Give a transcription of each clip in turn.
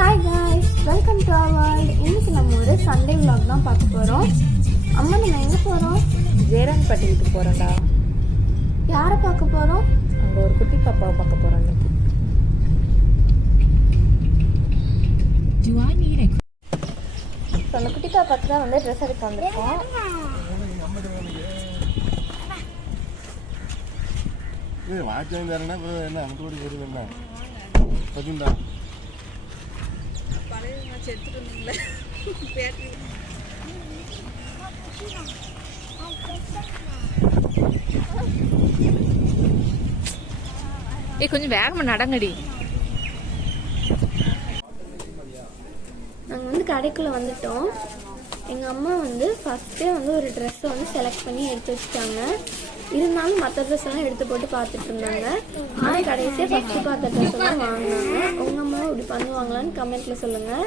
Hi guys welcome to our world இன்னைக்கு நம்ம ஒரு சண்டே vlog தான் பார்க்க போகிறோம் அம்மா நம்ம எங்கே போகிறோம் ஜெயரான் பட்டிக்கு போகிறேன்டா யாரை பார்க்க போகிறோம் அங்கே ஒரு குட்டி பாப்பாவை பார்க்க இன்னைக்கு. ஸோ அந்த குட்டி பாப்பாக்கு தான் வந்து ட்ரெஸ் எடுக்க வந்திருக்கோம். வாட்ச் அப்புறம் என்ன? அமுக்கு கூட ஏ கொஞ்சம் வேகமாக நடங்கடி. நாங்கள் வந்து கடைக்குள்ளே வந்துட்டோம். எங்கள் அம்மா வந்து ஃபஸ்ட்டே வந்து ஒரு ட்ரெஸ்ஸை வந்து செலக்ட் பண்ணி எடுத்து வச்சுட்டாங்க. இருந்தாலும் மற்ற ட்ரெஸ் எல்லாம் எடுத்து போட்டு பார்த்துட்டு இருந்தாங்க. ஆனால் கடைசியாக ஃபஸ்ட்டு பார்த்த ட்ரெஸ் எல்லாம் வாங்கினாங்க. உங்கள் அம்மா இப்படி பண்ணுவாங்களான்னு கமெண்ட்டில் சொல்லுங்கள்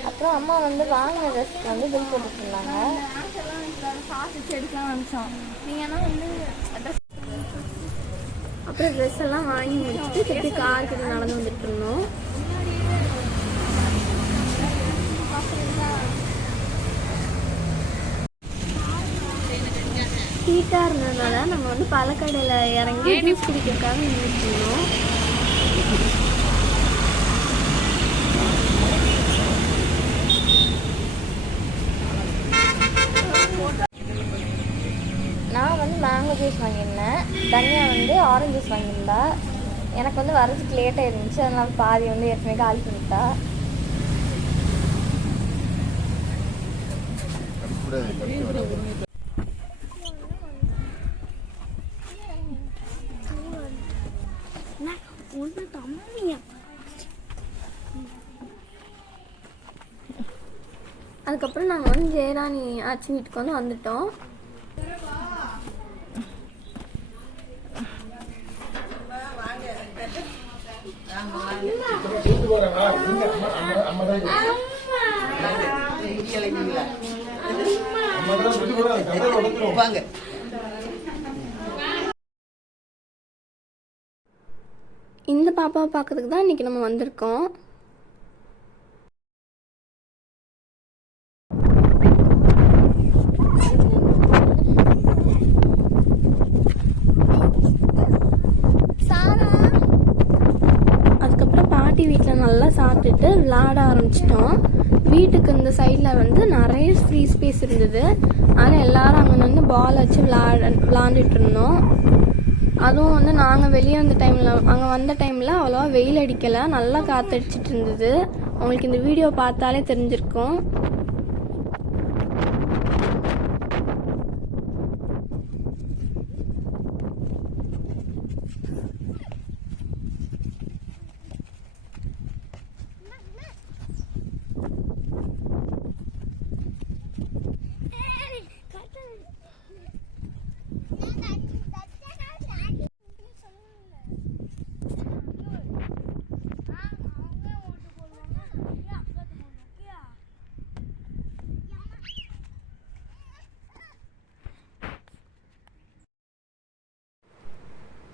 அப்புறம் அம்மா வந்து வாங்கின ட்ரெஸ்க்கு வந்து பில் போட்டுட்டு இருந்தாங்க அப்புறம் ட்ரெஸ் எல்லாம் வாங்கி முடிச்சுட்டு திருப்பி கார் கிட்ட நடந்து வந்துட்டு இருந்தோம் ஹீட்டாக இருந்ததுனால நம்ம வந்து பழக்கடையில் இறங்கி ஜூஸ் குடிக்கிறதுக்காக நின்றுட்டு இருந்தோம் ஜூஸ் வாங்கியிருந்தேன். தனியாக வந்து ஆரஞ்சு ஜூஸ் வாங்கியிருந்தா. எனக்கு வந்து வரதுக்கு லேட்டாக இருந்துச்சு. அதனால் பாதி வந்து ஏற்கனவே காலி பண்ணிட்டா. அதுக்கப்புறம் நாங்கள் வந்து ஜெயராணி ஆச்சு வீட்டுக்கு வந்து வந்துட்டோம். இந்த பாப்பாவை பார்க்கறதுக்கு தான் இன்னைக்கு நம்ம வந்திருக்கோம். அதுக்கப்புறம் பாட்டி வீட்டில் நல்லா சாப்பிட்டுட்டு விளாட ஆரம்பிச்சிட்டோம். வீட்டுக்கு இந்த சைடில் வந்து நிறைய ஃப்ரீ ஸ்பேஸ் இருந்தது. ஆனால் எல்லாரும் அங்கே நின்று பால் வச்சு விளாட விளாண்டுட்டு இருந்தோம். அதுவும் வந்து நாங்கள் வெளியே வந்த டைமில் அங்கே வந்த டைமில் அவ்வளோவா வெயில் அடிக்கலை. நல்லா காற்றடிச்சிட்டு இருந்தது. உங்களுக்கு இந்த வீடியோ பார்த்தாலே தெரிஞ்சிருக்கும்.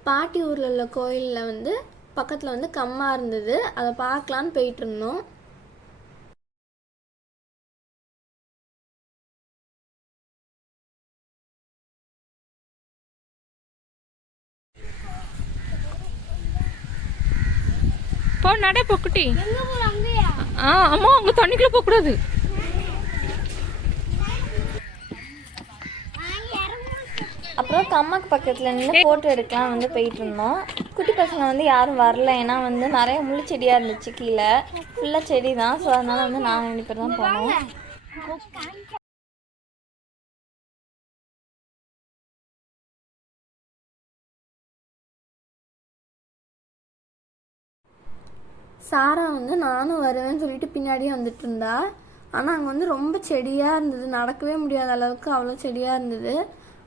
பாட்டி ஊரில் உள்ள கோயிலில் வந்து பக்கத்தில் வந்து கம்மா இருந்தது. அதை பார்க்கலான்னு போயிட்டு இருந்தோம் போ நட போ குட்டி. ஆ அம்மா அங்கே தண்ணிக்குள்ளே போகக்கூடாது. அப்புறம் கம்மாக்கு பக்கத்தில் நின்று ஃபோட்டோ எடுக்கலாம் வந்து போயிட்டு இருந்தோம் குட்டி பசங்க வந்து யாரும் வரல. ஏன்னா வந்து நிறைய முள்ளு செடியாக இருந்துச்சு கீழே. ஃபுல்லாக செடி தான் ஸோ அதனால வந்து நாங்கள் ரெண்டு பேர் தான் போனோம். சாரா வந்து நானும் வருவேன்னு சொல்லிட்டு பின்னாடியே வந்துட்டு இருந்தா ஆனால் அங்கே வந்து ரொம்ப செடியாக இருந்தது. நடக்கவே முடியாத அளவுக்கு அவ்வளோ செடியாக இருந்தது.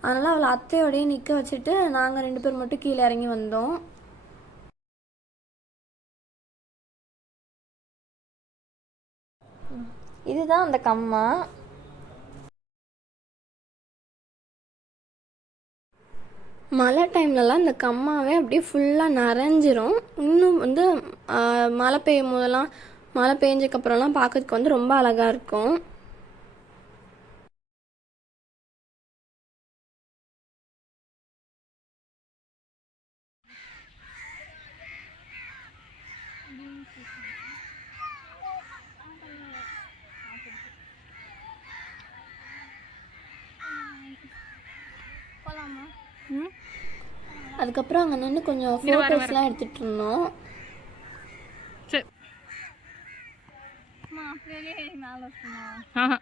அதனால் அவளை அத்தையோடையே நிற்க வச்சுட்டு நாங்கள் ரெண்டு பேர் மட்டும் கீழே இறங்கி வந்தோம். இதுதான் அந்த கம்மா. மழை டைம்லலாம் இந்த கம்மாவே அப்படியே ஃபுல்லாக நிறைஞ்சிரும் இன்னும் வந்து மழை பெய்யும் போதெல்லாம் மழை பெஞ்சதுக்கப்புறம்லாம் பார்க்கறதுக்கு வந்து ரொம்ப அழகாக இருக்கும். அதுக்கப்புறம் அங்கே நின்று கொஞ்சம் ஃபோட்டோஸ்லாம் எடுத்துகிட்டு இருந்தோம். சரி. ஆஹா.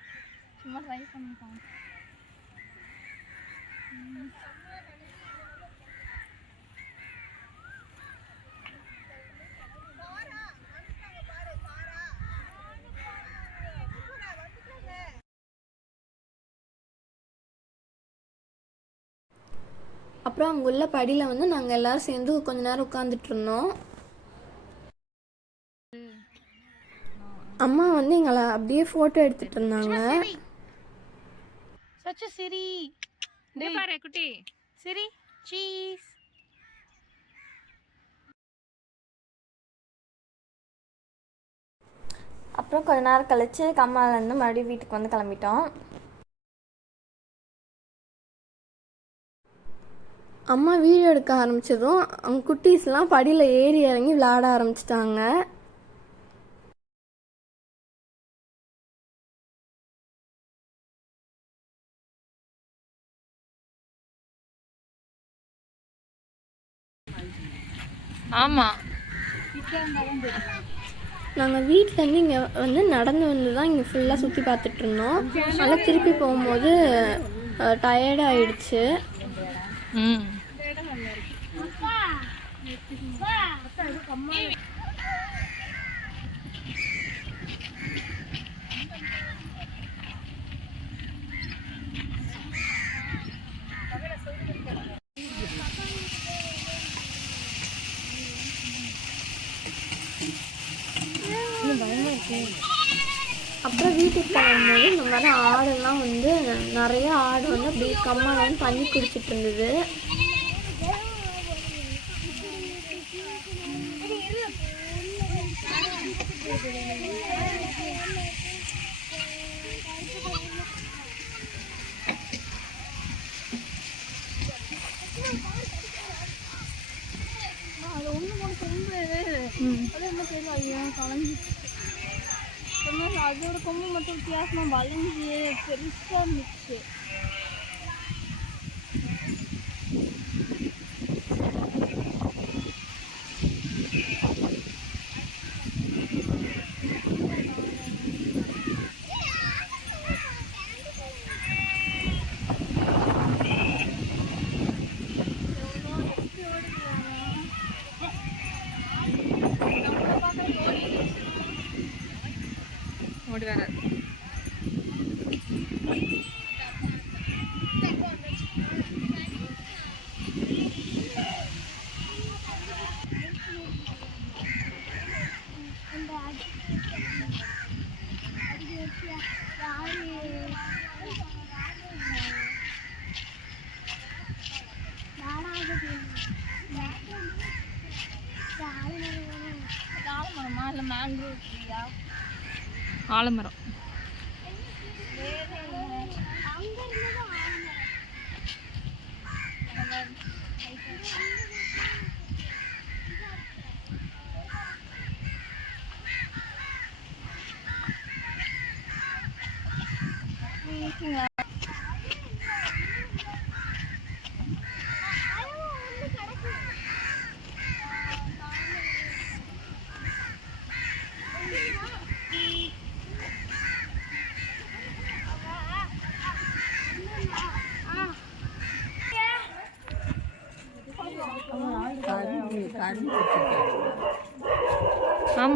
அப்புறம் அங்கே உள்ள படியில் வந்து நாங்கள் எல்லாரும் சேர்ந்து கொஞ்ச நேரம் உட்காந்துட்டு இருந்தோம். அம்மா வந்து எங்களை அப்படியே ஃபோட்டோ எடுத்துட்டு இருந்தாங்க. சச்ச சிரி. பாரு குட்டி. சிரி சீஸ் அப்புறம் கொஞ்ச நேரம் கழிச்சு கம்மாலேருந்து மறுபடியும் வீட்டுக்கு வந்து கிளம்பிட்டோம். அம்மா வீடியோ எடுக்க ஆரம்பிச்சதும் அவங்க குட்டீஸ்லாம் படியில் ஏறி இறங்கி விளையாட ஆரம்பிச்சிட்டாங்க. ஆமா. நாங்கள் வீட்டிலேருந்து இங்கே வந்து நடந்து வந்து தான் இங்கே ஃபுல்லாக சுற்றி பார்த்துட்டு இருந்தோம். அதனால் திருப்பி போகும்போது டயர்ட் ஆயிடுச்சு. ம். அப்புறம் வீட்டுக்கு போகும்போது இந்த மாதிரி ஆடெல்லாம் வந்து நிறைய ஆடு வந்து அப்படியே கம்மால வந்து தண்ணி குடிச்சிட்டு இருந்தது. அதோட கொம்பு மட்டும் આગળ કમું મતલબ ક્લાસમાં બાલન જે પરીક્ષા મિક્સ છે. ஆலமரமா ஆலமரம்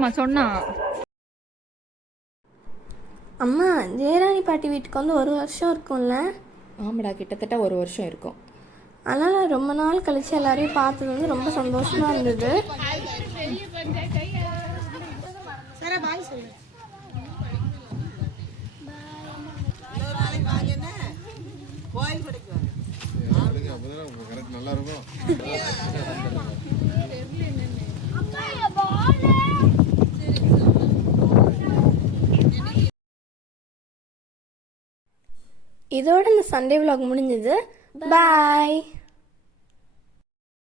ஆமா சொன்னா. அம்மா ஜெயராணி பாட்டி வீட்டுக்கு வந்து ஒரு வருஷம் இருக்கும்ல? ஆமாடா கிட்டத்தட்ட ஒரு வருஷம் இருக்கும். அதனால் ரொம்ப நாள் கழிச்சு எல்லாரையும் பார்த்தது வந்து ரொம்ப சந்தோஷமா இருந்தது. கரெக்ட் நல்லா இருக்கும். இதோட இந்த சண்டே விலாக் முடிஞ்சது. பாய்